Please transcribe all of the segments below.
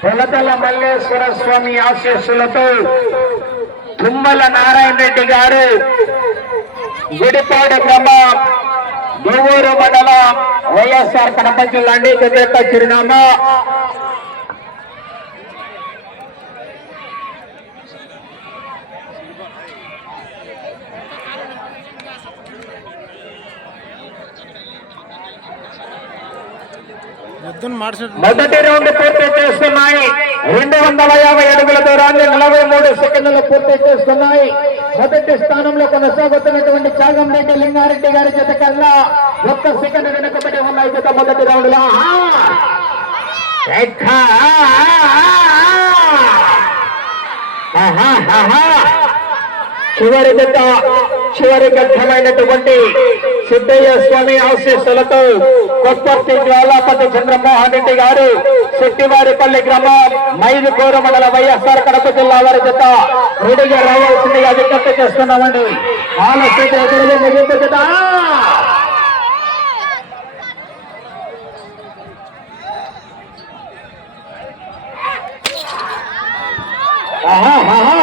కొలతల మల్లేశ్వర స్వామి ఆశీస్సులతో తుమ్మల నారాయణ రెడ్డి గారు గుడిపాడు క్రమ దువ్వూరు మండలం వైఎస్ఆర్ కడప జిల్లా అండి. యొక్క చిరునామా. మొదటి రౌండ్ పూర్తి చేస్తున్నాయి. రెండు వందల యాభై అడుగుల దూరాన్ని నలభై మూడు సెకండ్లు పూర్తి చేస్తున్నాయి. మొదటి స్థానంలో కొనసాగుతున్నటువంటి చాగం రెడ్డి లింగారెడ్డి గారి చేత కన్నా ఒక్క సెకండ్ వెనుకబడి ఉన్నాయి చేత మొదటి రౌండ్లో చివరి గత చివరి గట్టమైనటువంటి సిద్ధయ్య స్వామి ఆశీస్సులతో కొప్పర్తి జ్వాలాపతి చంద్రమోహన్ రెడ్డి గారు శెట్టివారిపల్లి గ్రామం మైదుకూరు మండల వైఎస్ఆర్ కడప జిల్లా వారి జత రెడీగా రావాల్సిందిగా విజ్ఞప్తి చేస్తున్నామండి. ఆలస్యం ఎదురు ముగింపు జత ఆహా ఆహా.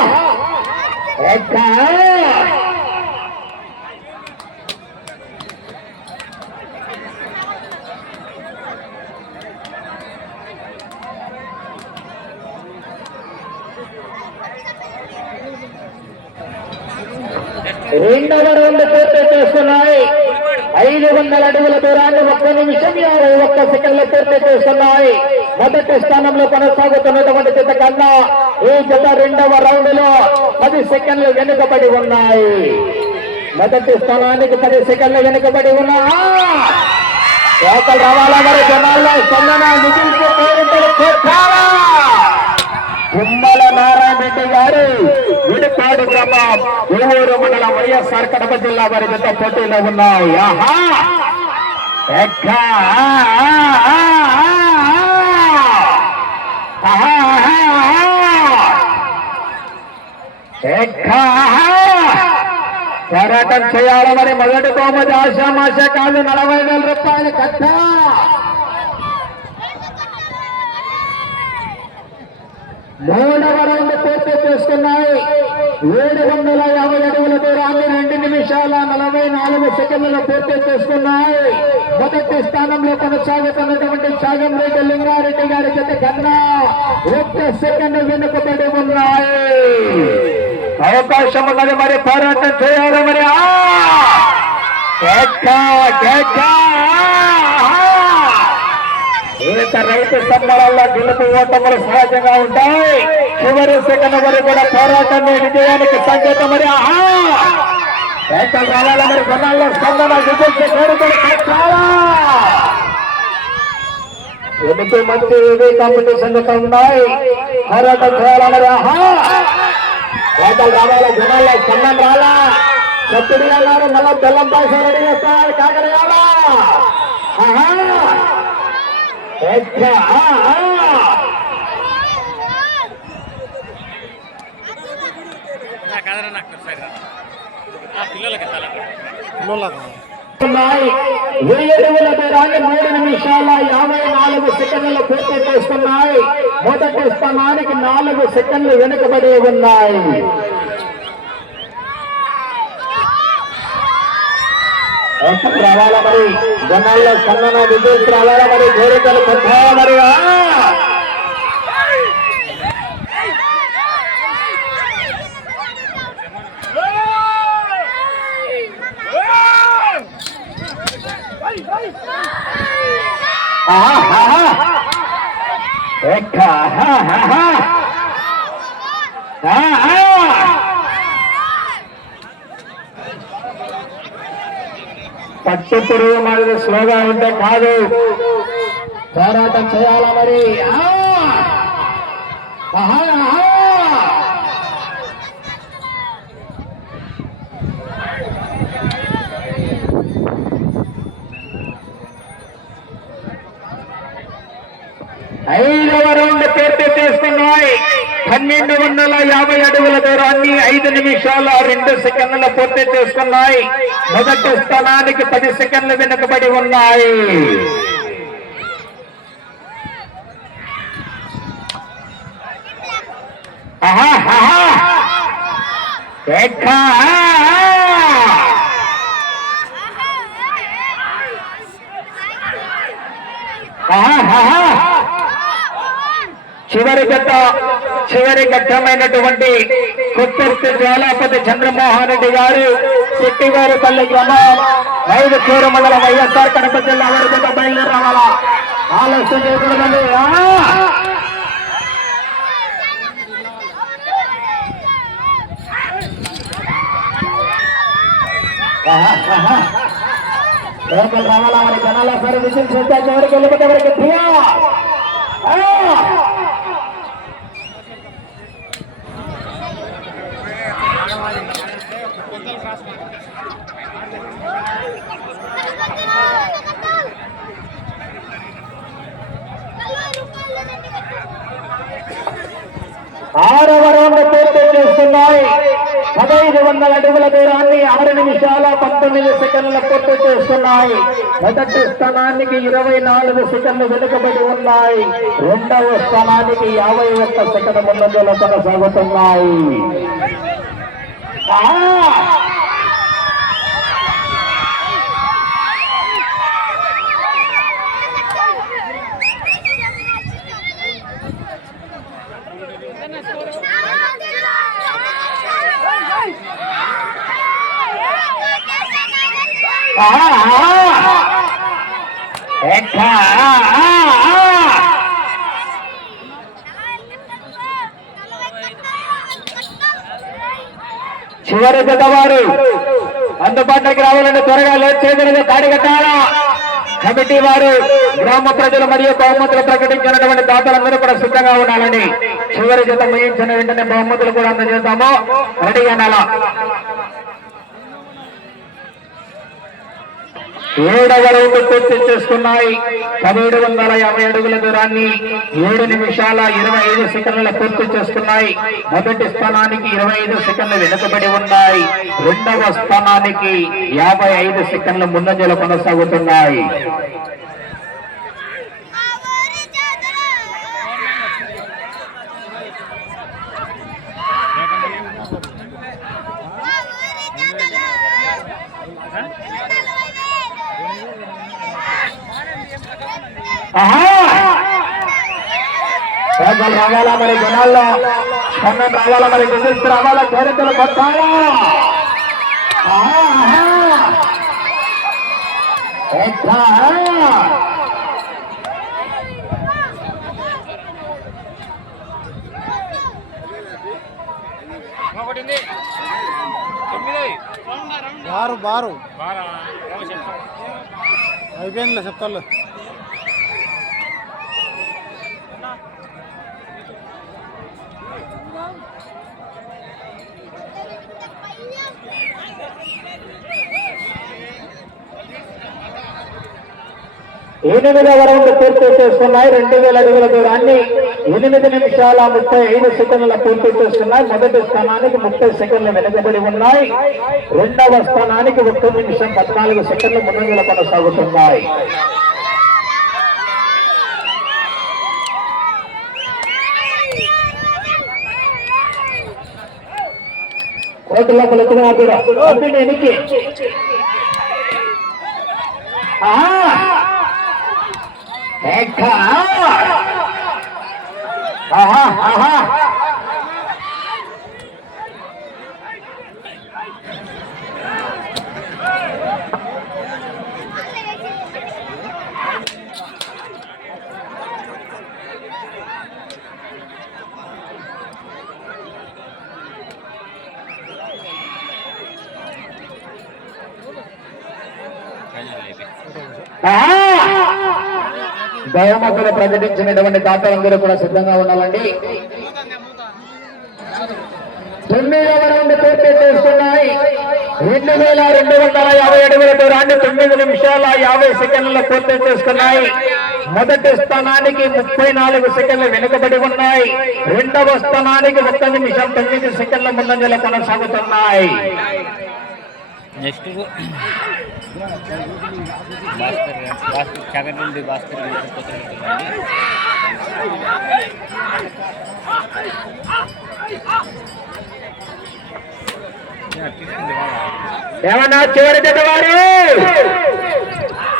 రెండవ రౌండ్ పూర్తి చేస్తున్నాయి ఐదు వందల అడుగుల దూరాన్ని ఒక్క నిమిషం యాభై ఒక్క సెకండ్లు పూర్తి చేస్తున్నాయి మొదటి స్థానంలో కొనసాగుతున్నటువంటి జత కన్నా ఈ జత రెండవ రౌండ్లో పది సెకండ్లు వెనుకబడి ఉన్నాయి మొదటి స్థానానికి పది సెకండ్లు వెనుకబడి ఉన్నా లోకల్ రావాలా మరి జనాల్లో స్పందన నిధులు తుమ్మల నారాయణ రెడ్డి గారు విడిపాడు గ్రామం ఊరు మండలం వైఎస్ఆర్ కడప జిల్లా వారి మీద పోటీలో ఉన్నాయి. ఆహా! పోరాటం చేయాలని మొదటి బహుమతి ఆశామాష కాదు నలభై వేల రూపాయలు కట్టా! మూడవ రౌండ్ పూర్తి చేసుకున్నాయి. ఏడు వందల యాభై అడుగుల దూరాన్ని రెండు నిమిషాల నలభై నాలుగు సెకండ్లు పూర్తి చేసుకున్నాయి. మొదటి స్థానంలో కొనసాగుతున్నటువంటి చాగం రెడ్డి లింగారెడ్డి గారి జత కన్నా ఒక్క సెకండ్ వెనుకబడి ఉన్నాయి అవకాశం ఉన్నది మరి పోరాటం చేయాలి మరి. యొక్క రైతు సంబరాల్లో గెలుపు ఓటములు సహజంగా ఉంటాయి. చివరి సెకండ్ వరకు కూడా పోరాటం విజయానికి సంకేతం మరి. ఆహా! రైతులు రావాలా మరి? కొన్నాళ్ళు స్పందన విజయ కోరుకొని ఎనిమిది మంచి ఇవి కాంపిటీషన్ ఉన్నాయి? పోరాటం చేయాలా మరి? ఆహా! రైతులు రావాలా? జనాల్లో స్పందన రాలా? సత్తుడి అన్నారు మళ్ళీ బెల్లం పాయసం రెడీ చేస్తారు కాకరయాలా ఆహా! దూరాన్ని మూడు నిమిషాల యాభై నాలుగు సెకండ్లు పూర్తి చేస్తున్నాయి. మొదటి స్థానానికి నాలుగు సెకండ్లు వెనుకబడి ఉన్నాయి. ఎప్పుడు రావాలా మరి జనాల్లో స్పందన విద్యుత్ రావాలా మరి కోరికలు కొట్టాలా మరి ఆ! ఆహా! ఎక్క, ఆహా! ఆహా! పట్టు పురుగు మాదిరి స్లోగా ఉంటే కాదు. పోరాటం చేయాలా మరి! ఐదవ రౌండ్ పూర్తి చేసుకున్నాయి. పన్నెండు వందల యాభై అడుగుల దూరాన్ని ఐదు నిమిషాల రెండు సెకండ్ల పూర్తి చేసుకున్నాయి. మొదటి స్థానానికి పది సెకండ్లు వెనుకబడి ఉన్నాయి. ఆహా, ఆహా. చివరి గట్ట చివరి ఘట్టమైనటువంటి కొత్తూర్తి జ్వాలాపతి చంద్రమోహన్ రెడ్డి గారు శెట్టివారి పల్లె గ్రామం ఐదు కూర మండలం వైఎస్ఆర్ కడప జిల్లా వరకు గత బయలుదేరి రావాలా ఆలస్యం చేయకూడదండి. లోపల రావాలా? మరి జనాల సరే విషయం చేస్తే ఎవరికి వెళ్ళిపోతే ఎవరికి ఆరవ రౌండ్ పూర్తి చేస్తున్నాయి. పదహైదు వందల అడుగుల దూరాన్ని ఆరు నిమిషాల పంతొమ్మిది సెకండ్ల పూర్తి చేస్తున్నాయి. మొదటి స్థానానికి ఇరవై నాలుగు సెకండ్లు వెనుకబడి ఉన్నాయి. రెండవ స్థానానికి యాభై ఒక్క సెకండ్ ముందంజలో కొనసాగుతున్నాయి. đó Ah! Ah! Ah! Ah! చివరి జతవారు అందుబాటులోకి రావాలంటే త్వరగా లేట్ చేయగలిగే దాడి కట్టాలా? కమిటీ వారు గ్రామ ప్రజలు మరియు బహుమతులు ప్రకటించినటువంటి దాతలందరూ కూడా సిద్ధంగా ఉండాలని చివరి జత ముగించిన వెంటనే బహుమతులు కూడా అందజేస్తాము. రెడీ అనాలా? ఏడవ రౌండ్ పూర్తి చేసుకున్నాయి. పదిహేడు వందల యాభై అడుగుల దూరాన్ని ఏడు నిమిషాల ఇరవై ఐదు సెకండ్ల పూర్తి చేసుకున్నాయి. మొదటి స్థానానికి ఇరవై ఐదు సెకండ్లు వెనుకబడి ఉన్నాయి. రెండవ స్థానానికి యాభై ఐదు సెకండ్ల ముందంజలు కొనసాగుతున్నాయి. పేదలు రావాలా మరి జనాల్లో? స్పందన రావాలా మరి విజిల్స్ రావాలా చరిత్రలు కొట్టాలా బారు బారు. అయిపోయిందిలే చెప్తాను ఎనిమిదవ రౌండ్ పూర్తి చేస్తున్నాయి రెండు వేల అడుగుల దూరాన్ని ఎనిమిది నిమిషాల ముప్పై ఐదు సెకండ్ల పూర్తి చేస్తున్నాయి మొదటి స్థానానికి ముప్పై సెకండ్లు వెనుకబడి ఉన్నాయి. రెండవ స్థానానికి ఒక్క నిమిషం పద్నాలుగు సెకండ్లు ముందంజల కొనసాగుతున్నాయి. కూడా. ఎనికి. देखा आहा आहा ఆహా దయమతులు ప్రకటించినటువంటి దాతలందరూ కూడా సిద్ధంగా ఉండాలండి. తొమ్మిదవ రౌండ్ పూర్తి చేస్తున్నాయి. రెండు వేల రెండు వందల యాభై అడుగుల దూరాన్ని తొమ్మిది నిమిషాల యాభై సెకండ్ల పూర్తి చేసుకున్నాయి మొదటి స్థానానికి ముప్పై నాలుగు సెకండ్లు వెనుకబడి ఉన్నాయి. రెండవ స్థానానికి ఒక్క నిమిషం తొమ్మిది సెకండ్ల ముందంజలో కొనసాగుతున్నాయి. నెక్స్ట్ భాస్కర్ భాస్కర్ సెకండ్ నుండి భాస్కర్ ఏమన్నా చివరి జత వారు?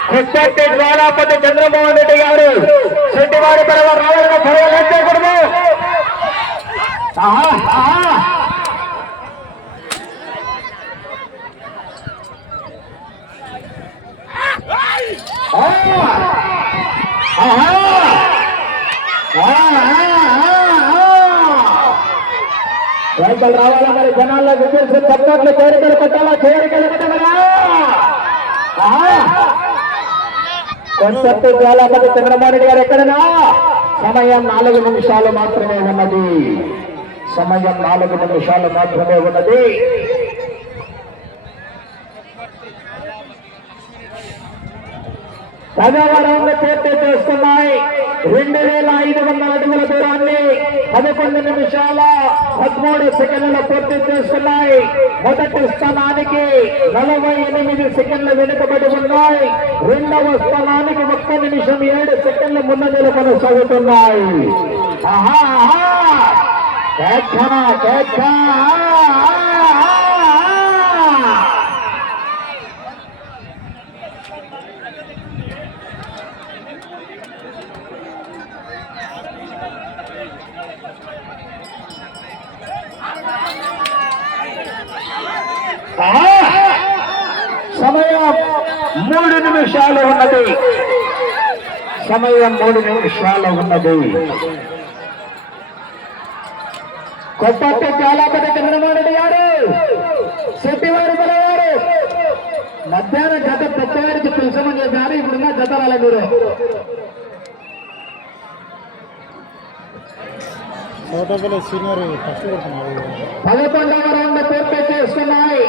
కొత్తటి జ్వాలాపతి చంద్రమోహన్ రెడ్డి గారు. శెట్టివారి పరవ రావాలని పర్వాలేకూడదు ఆహా ఆహా. రైతులు రావాలా మరి? జనాల్లో విద్యుత్ చప్పట్లు కోరికలు పెట్టాలా? కోరికలు కొట్టమరా కొంచెం జ్వాలాపతి చంద్రమోహన్ రెడ్డి గారు ఎక్కడనా? సమయం నాలుగు నిమిషాలు మాత్రమే ఉన్నది. సమయం నాలుగు నిమిషాలు మాత్రమే ఉన్నది. పదవరంలో పూర్తి చేస్తున్నాయి రెండు వేల ఐదు వందల అడుగుల దూరాన్ని పదకొండు నిమిషాల పదమూడు సెకండ్ల పూర్తి చేస్తున్నాయి మొదటి స్థానానికి నలభై ఎనిమిది సెకండ్లు వెనుకబడి ఉన్నాయి. రెండవ స్థానానికి ఒక్క నిమిషం ఏడు సెకండ్ల ముందంజలు కొనసాగుతున్నాయి. ఆహా ఆహా. కేక, ఆహా, ఆహా. సమయం మూడు నిమిషాలు ఉన్నది. సమయం మూడు నిమిషాలు ఉన్నది. కొప్పట్టు చాలా పెద్ద చంద్రమోహన్ గారు. శెట్టివారి గారు మధ్యాహ్నం గత ప్రత్యేక పిలిచమని చెప్పారు ఇప్పుడున్న గత రాలేదు పదకొండవ రౌండ్ పూర్తి చేస్తున్నాయి.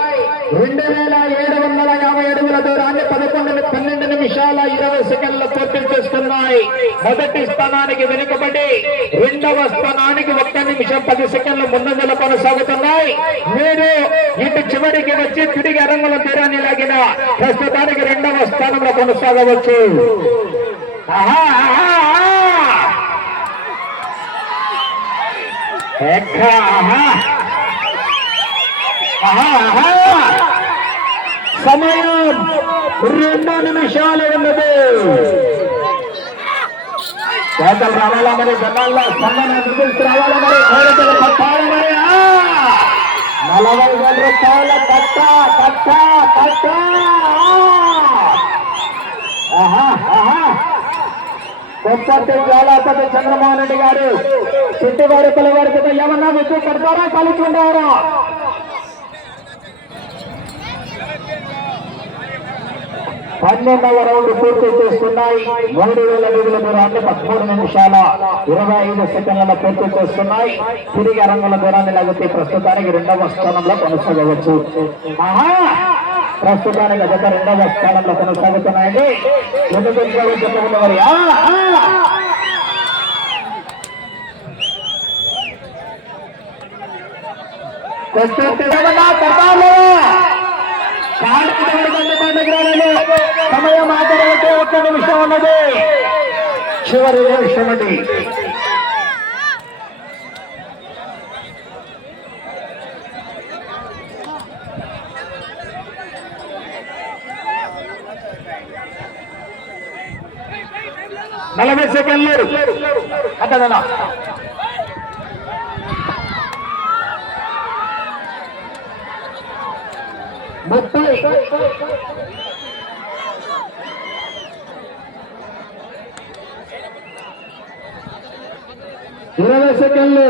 రెండు వేల ఏడు వందల యాభై అడుగుల దూరాన్ని పదకొండు పన్నెండు నిమిషాల ఇరవై సెకండ్లు పూర్తి చేస్తున్నాయి. మొదటి స్థానానికి వెనుకబడి రెండవ స్థానానికి ఒక్క నిమిషం పది సెకండ్లు ముందంజలు కొనసాగుతున్నాయి మీరు ఇటు చివరికి వచ్చి తిరిగి అరంగుల తీరాన్ని లాగిన ప్రస్తుతానికి రెండవ స్థానంలో కొనసాగవచ్చు. ఆహా ఆహా ఆహా ఎక్క, ఆహా. ఆహా, ఆహా. సమయం రెండు నిమిషాలు ఉన్నది చేతలు రావాలా మరి జనాల్లో స్పందన నిధులు రావాలా మరి కోరికలు పట్టాలి మరి ఆ! నలభై వేల రూపాయల కట్ట కట్ట కట్ట ఆహా ఆహా కొప్పటి జ్వాలాపతి చంద్రమోహన్ రెడ్డి గారు. చుట్టువారి పిల్లవారికి ఏమన్నా విద్యుత్ కడతారా కలుచుకుంటారా పన్నెండవ రౌండ్ పూర్తి చేస్తున్నాయి. మూడు వేల అడుగుల దూరాన్ని పదమూడు నిమిషాల ఇరవై ఐదు సెకండ్లలో పూర్తి చేస్తున్నాయి. తిరిగి అరంగుల దూరాన్ని లాగితే ప్రస్తుతానికి రెండవ స్థానంలో కొనసాగవచ్చు. ఆహా! ప్రస్తుతానికి గత రెండవ స్థానంలో కొనసాగుతున్నాయండి. ఎందుకు చెప్పకుండా మరి సమయం ఆఖరి ఒక్క నిమిషం ఉన్నది. చివరి నిమిషం అది నలభై సెకండ్లు అట్టదనా ముప్పై ఇరవై సెకండ్లు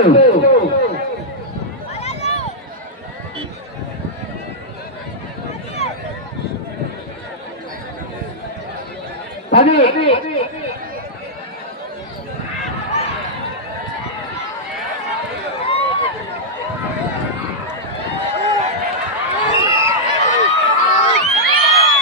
పది